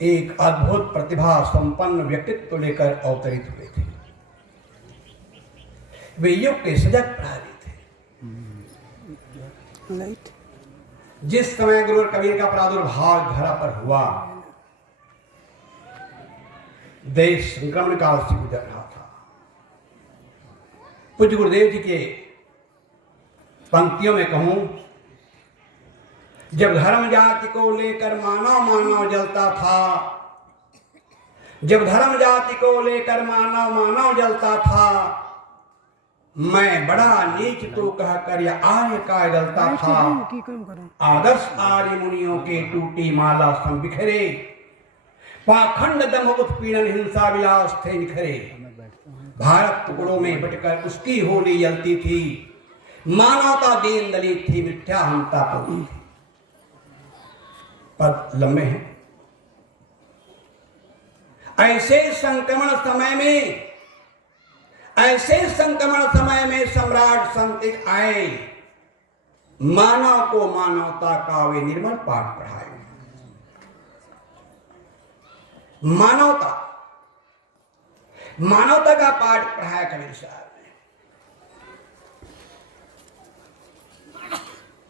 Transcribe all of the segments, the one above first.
एक अद्भुत प्रतिभा संपन्न व्यक्तित्व लेकर अवतरित हुए थे। वे युग के सजग प्रहरी थे। जिस समय गुरु कबीर का प्रादुर्भाव धरा पर हुआ, देश संक्रमण काल से गुजर रहा था। पूज्य गुरुदेव जी के पंक्तियों में कहूं, जब धर्म जाति को लेकर मानव मानव जलता था, जब धर्म जाति को लेकर मानव मानव जलता था, मैं बड़ा नीच तो कहकर यह आर्य का जलता था। आदर्श आर्य मुनियों के टूटी माला सम बिखरे, पाखंड दम उत्पीड़न हिंसा विलास थे निखरे। भारत टुकड़ों में बटकर उसकी होली जलती थी, मानवता दीन दलित थी, मिथ्या हंता पड़ी थी। पद लंबे हैं। ऐसे संक्रमण समय में सम्राट संतिक आए, मानव को मानवता का वे निर्मल पाठ पढ़ाए। मानवता का पाठ पढ़ाया कबीर साहब ने।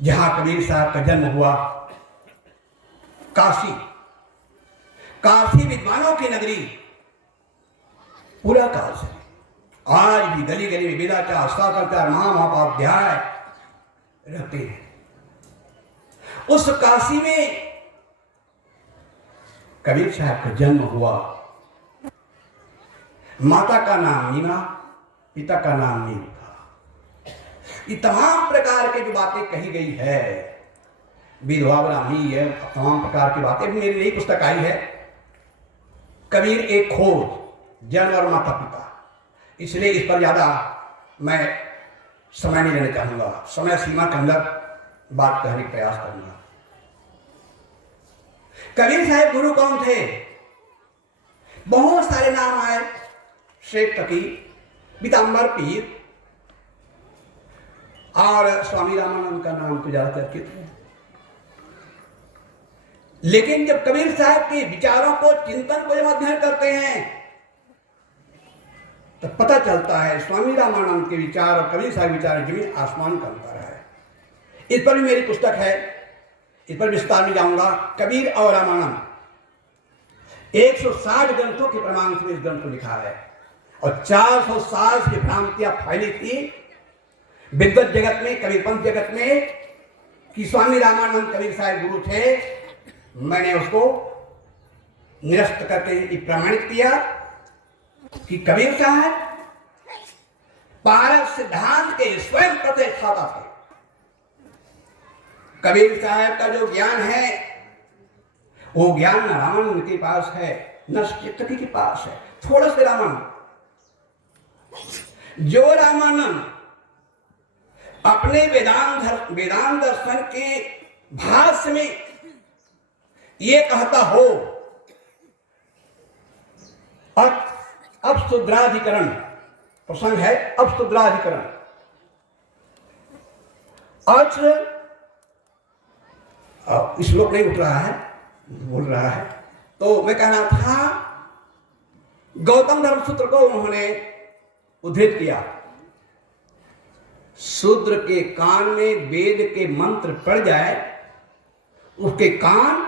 जहां कबीर साहब का जन्म हुआ, काशी विद्वानों की नगरी, पूरा काल से आज भी गली गली में वेदाचार, शास्त्राचार, महामहोपाध्याय रहते हैं। उस काशी में कबीर साहब का जन्म हुआ। माता का नाम मीना, पिता का नाम नीम था। ये तमाम प्रकार के जो बातें कही गई है, विधवा ब्राह्मी है, तमाम प्रकार की बातें, मेरी नई पुस्तक आई है कबीर एक खोज, जन्म और माता पिता। इसलिए इस पर ज्यादा मैं समय नहीं लेना चाहूंगा, समय सीमा के अंदर बात कहने का प्रयास करूंगा। कबीर साहब गुरु कौन थे? बहुत सारे नाम आए, शेख तकी, पीताम्बर पीर और स्वामी रामानंद का नाम तो ज्यादा चर्चित है। लेकिन जब कबीर साहब के विचारों को, चिंतन को जब अध्ययन करते हैं तो पता चलता है स्वामी रामानंद के विचार और कबीर साहब विचार जमीन आसमान का अंतर है। इस पर भी मेरी पुस्तक है, इस पर विस्तार में जाऊंगा। कबीर और रामानंद 160 ग्रंथों के प्रमाण से इस ग्रंथ को लिखा है और 400 साल से भ्रांतियां फैली थी विद्वत जगत में, कबीरपंथ जगत में, कि स्वामी रामानंद कबीर साहब गुरु थे। मैंने उसको निरस्त करके प्रमाणित किया कि कबीर साहब पारस सिद्धांत के स्वयं प्रतिष्ठाता थे। कबीर साहब का जो ज्ञान है वो ज्ञान न रामानंद के पास है, न चित्तकी के पास है, थोड़ा से रामानंद। जो रामानंद अपने वेदांत दर्शन के भाष्य में ये कहता हो, अपशुद्राधिकरण प्रसंग है, अपशुद्राधिकरण, श्लोक नहीं उठ रहा है, बोल रहा है, तो मैं कहना था गौतम धर्म सूत्र को उन्होंने उद्धृत किया। शूद्र के कान में वेद के मंत्र पड़ जाए, उसके कान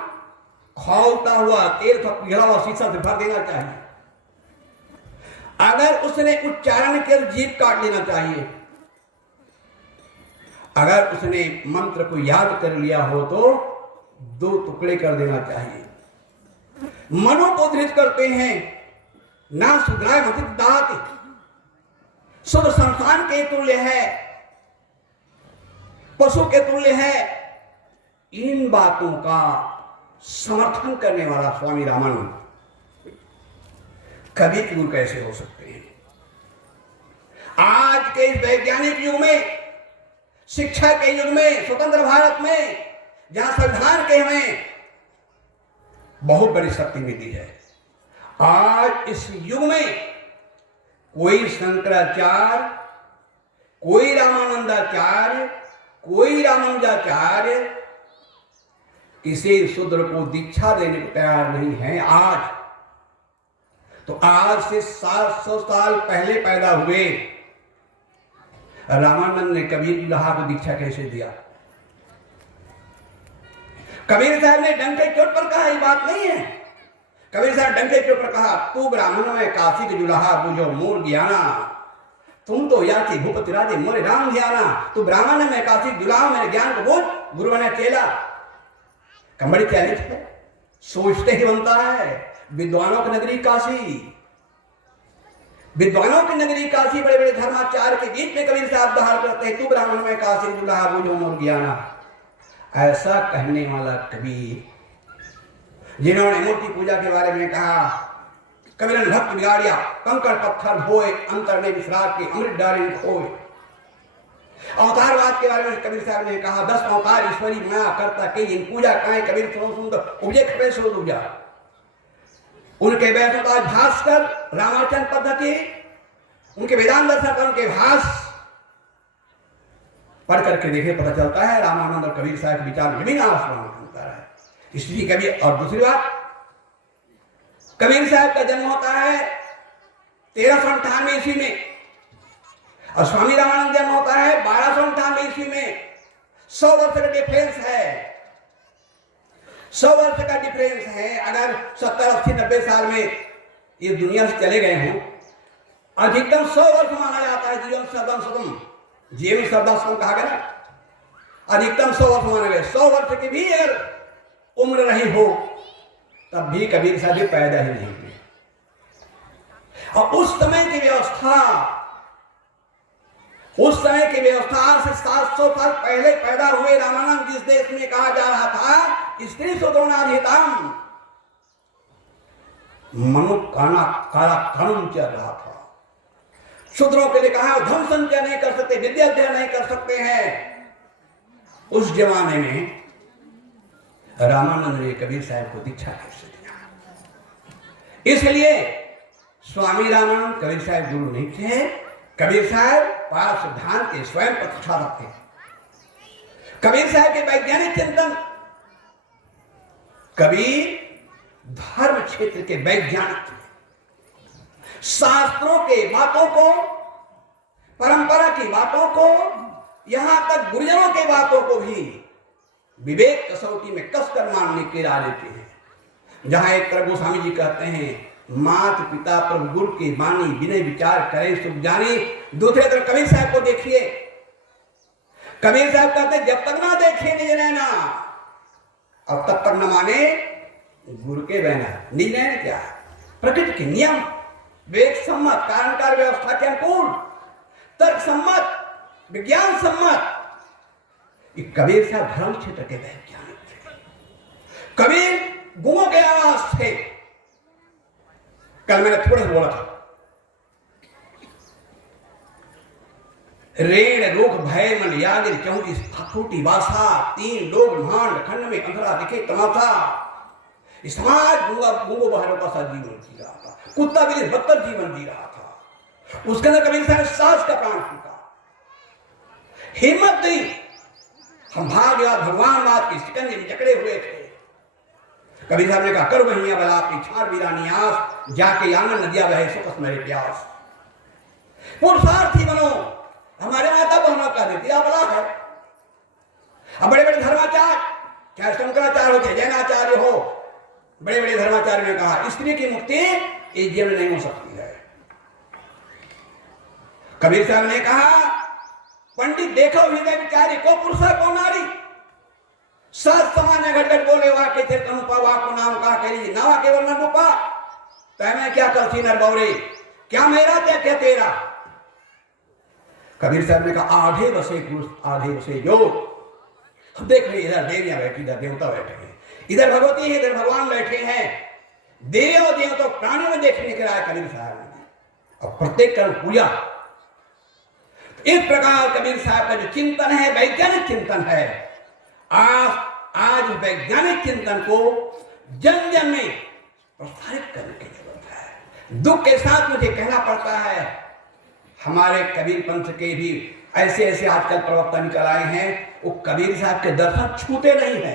खौलता हुआ तेल पिघला हुआ शीशा से भर देना चाहिए। अगर उसने उच्चारण के जीभ काट लेना चाहिए। अगर उसने मंत्र को याद कर लिया हो तो 2 टुकड़े कर देना चाहिए। मनो को धृत करते हैं, ना सुधराय मतित दात, शुद्ध संस्थान के तुल्य है, पशु के तुल्य है। इन बातों का समर्थन करने वाला स्वामी रामानंद कभी गुरु कैसे हो सकते हैं? आज के इस वैज्ञानिक युग में, शिक्षा के युग में, स्वतंत्र भारत में, जहां संविधान के हमें बहुत बड़ी शक्ति मिली है, आज इस युग में कोई शंकराचार्य, कोई रामानंदाचार्य, कोई रामानुजाचार्य, किसी शूद्र को दीक्षा देने को तैयार नहीं है। आज तो आज से 700 साल पहले पैदा हुए रामानंद ने कबीर दुल्हा को दीक्षा कैसे दिया? कबीर साहब ने डंके चोट पर कहा, ये बात नहीं है। कबीर साहब डंके चोट पर कहा, तू ब्राह्मण में काशी के दुल्हा बुझो मोर ज्ञाना, तुम तो या कि भूपति राजे मोरे राम ध्याना। तू ब्राह्मण में काशी दुल्हा मेरे ज्ञान को बोझ, गुरु ने चेला। कमड़ी चैलेंज है, सोचते ही बनता है। विद्वानों की नगरी काशी, विद्वानों की नगरी काशी, बड़े बड़े धर्माचार्य के गीत में कबीर साहब बहार करते हैं, तू ब्राह्मण में काशी दुल्हा बुझो मोर ज्ञाना। ऐसा कहने वाला कबीर, जिन्होंने मूर्ति पूजा के बारे में कहा, कबीरन भक्त बिगाड़िया कंकड़ पत्थर होए, अंतर ने विश्राट के अमृत डारे खोए। अवतारवाद के बारे में कबीर साहब ने कहा, 10 अवतार ईश्वरी माया करता के इन पूजा काए कबीर सुनो सुंदर उपजे खपे सो दूजा। उनके बैठक भास्कर रामाचरण पद्धति, उनके वेदांत दर्शन, उनके भाष पढ़ करके देखे पता चलता है रामानंद और कबीर साहब के विचार जमीन आसमान का अंतर है। इसलिए कबीर, और दूसरी बात, कबीर साहब का जन्म होता है 1398 ईस्वी में और स्वामी रामानंद जन्म होता है 1298 ईस्वी में। 100 वर्ष का डिफरेंस है, 100 वर्ष का डिफरेंस है। अगर 70, 80, 90 साल में ये दुनिया से चले गए हों, अधिकतम 100 वर्ष माना जाता है। जीवन सदम सदम, जीवन सदम कहा गया ना, अधिकतम 100 वर्ष माना गया। 100 वर्ष की भी अगर उम्र रही हो तब भी कबीर साहब भी पैदा ही नहीं हुए। और उस समय की व्यवस्था, उस समय की व्यवस्था से 700 साल पहले पैदा हुए रामानंद, जिस देश में कहा जा रहा था स्त्री शूद्रोनाधितम, मनु काना काला कानून चल रहा था। शूद्रों के लिए कहा धन संचय नहीं कर सकते, विद्या अध्ययन नहीं कर सकते हैं। उस जमाने में रामानंद ने कबीर साहब को दीक्षा कैसे दिया? इसलिए स्वामी रामानंद कबीर साहब गुरु नहीं थे। कबीर साहब पार सिद्धांत के स्वयं प्रतिष्ठापक थे। कबीर साहब के वैज्ञानिक चिंतन, कबीर धर्म क्षेत्र के वैज्ञानिक थे। शास्त्रों के बातों को, परंपरा की बातों को, यहां तक गुरुजनों के बातों को भी विवेक कसौटी में कसकर मानने के ला लेते हैं। जहां एक तरफ गोस्वामी जी कहते हैं मात पिता प्रभु गुरु के बानी विनय विचार करें सुख जानी, दूसरे तरफ कबीर साहब को देखिए। कबीर साहब कहते हैं जब तक ना देखे निज नैना, और तब तक न माने गुरु के बहना। निज नैन क्या है? प्रकृति के नियम, वेद सम्मत, कारणकार व्यवस्था के अनुकूल, तर्क सम्मत, विज्ञान सम्मत। कबीर साहब धर्म क्षेत्र के वैज्ञानिक थे। कबीर गुणों के आवाज थे। कल मैंने थोड़ा बोला था, रेण रोग भय मन यागिर क्योंकि फूटी वासा, 3 लोग भांड खंड में अंधरा दिखे तमाशा। समाज गुंगो बहरों का सा जीवन जी रहा था, कुत्ता भी बदतर जीवन जी रहा था। उसके अंदर कबीर साहब सास का प्राण फूका, हिम्मत दी। हम भाग्यवाद भगवानवाद की शिकंजे में जकड़े हुए थे। कबीर साहब ने कहा कर वहिया बला अपनी छाड़ वीरानी आस, जाके आनंद नदिया बहे सुकस मेरे प्यास। पुरुषार्थी बनो, हमारे माता बहनों का दिया बला है। अब बड़े बड़े धर्माचार्य, चाहे शंकराचार्य हो चाहे जैनाचार्य हो, बड़े बड़े धर्माचार्य ने कहा स्त्री की मुक्ति इस जीवन में नहीं हो सकती है। कबीर साहब ने कहा पंडित देखो हृदय विचारी को पुरुष को नारी, सत सामान्य घटघट बोले वाक्य थे तनुपा वाको नाम का करी नवा केवल न रूपा। तय मैं क्या करती नर बौरे, क्या मेरा क्या तेरा। कबीर साहब ने कहा आधे बसे पुरुष आधे बसे योग। देख रहे इधर देवियां बैठी, इधर देवता बैठे हैं, इधर भगवती है, इधर भगवान बैठे हैं। देव और देव तो प्राणियों में देखने के राय कबीर साहब ने, और प्रत्येक कर्म पूजा। इस प्रकार कबीर साहब का जो चिंतन है वैज्ञानिक चिंतन है। आज वैज्ञानिक चिंतन को जन जन में प्रसारित करने की जरूरत है। दुख के साथ मुझे कहना पड़ता है हमारे कबीर पंथ के भी ऐसे ऐसे आजकल प्रवक्ता निकल आए हैं, वो कबीर साहब के दर्शन छूते नहीं है।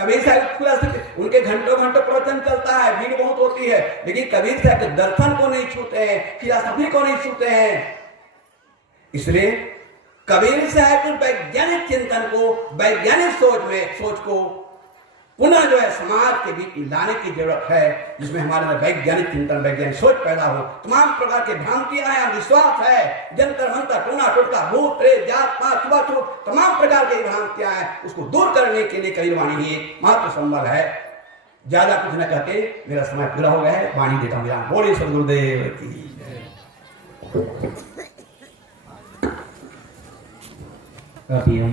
कबीर साहब खुला उनके घंटों घंटों प्रवचन चलता है, भीड़ बहुत होती है, लेकिन कबीर साहब के दर्शन को नहीं छूते हैं, फिलॉसफी को नहीं छूते हैं। इसलिए कबीर साहब के वैज्ञानिक चिंतन को, वैज्ञानिक सोच को पुनः जो है समाज के बीच लाने की जरूरत है, जिसमें हमारे अंदर वैज्ञानिक चिंतन, वैज्ञानिक सोच पैदा हो। तमाम प्रकार के भ्रांतियां हैं, विश्वास है, जंतर मंतर, टूना टोटका, भूत प्रेत, जात पात, छुआछूत, तमाम प्रकार की भ्रांतियां हैं, उसको दूर करने के लिए कबीर वाणी ही एकमात्र संबल है। ज्यादा कुछ न कहते, मेरा समय पूरा हो गया है, वाणी देता हूँ विराम। बोलिए सद्गुरुदेव की। अभी हम